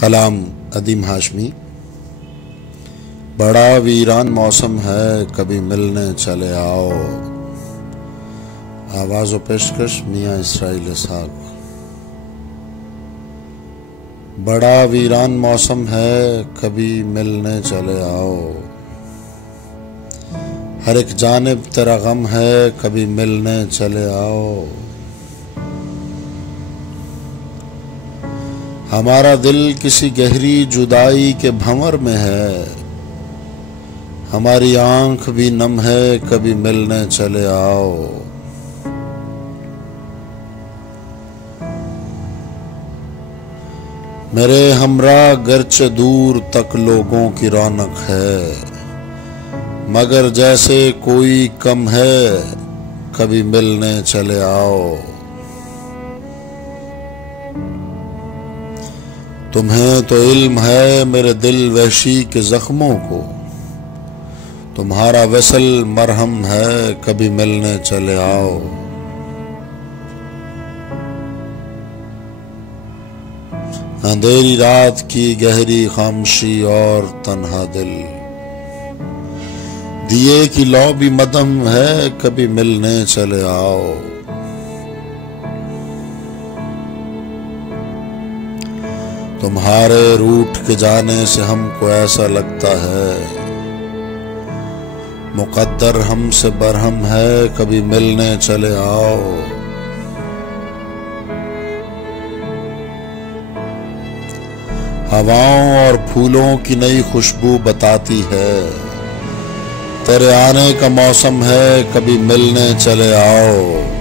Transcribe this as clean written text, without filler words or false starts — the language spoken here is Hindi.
कलाम अदीम हाशमी। बड़ा वीरान मौसम है, कभी मिलने चले आओ। आवाज़ व पेशकश मियाँ इसराइल इसहाक। बड़ा वीरान मौसम है, कभी मिलने चले आओ। हर एक जानिब तेरा गम है, कभी मिलने चले आओ। हमारा दिल किसी गहरी जुदाई के भंवर में है, हमारी आंख भी नम है, कभी मिलने चले आओ। मेरे हमरा गर्चे दूर तक लोगों की रौनक है, मगर जैसे कोई कम है, कभी मिलने चले आओ। तुम्हें तो इल्म है मेरे दिल वहशी के जख्मों को, तुम्हारा वसल मरहम है, कभी मिलने चले आओ। अंधेरी रात की गहरी खामोशी और तन्हा दिल, दिए की लौ भी मदम है, कभी मिलने चले आओ। तुम्हारे रूठ के जाने से हमको ऐसा लगता है, मुकद्दर हमसे बरहम है, कभी मिलने चले आओ। हवाओं और फूलों की नई खुशबू बताती है, तेरे आने का मौसम है, कभी मिलने चले आओ।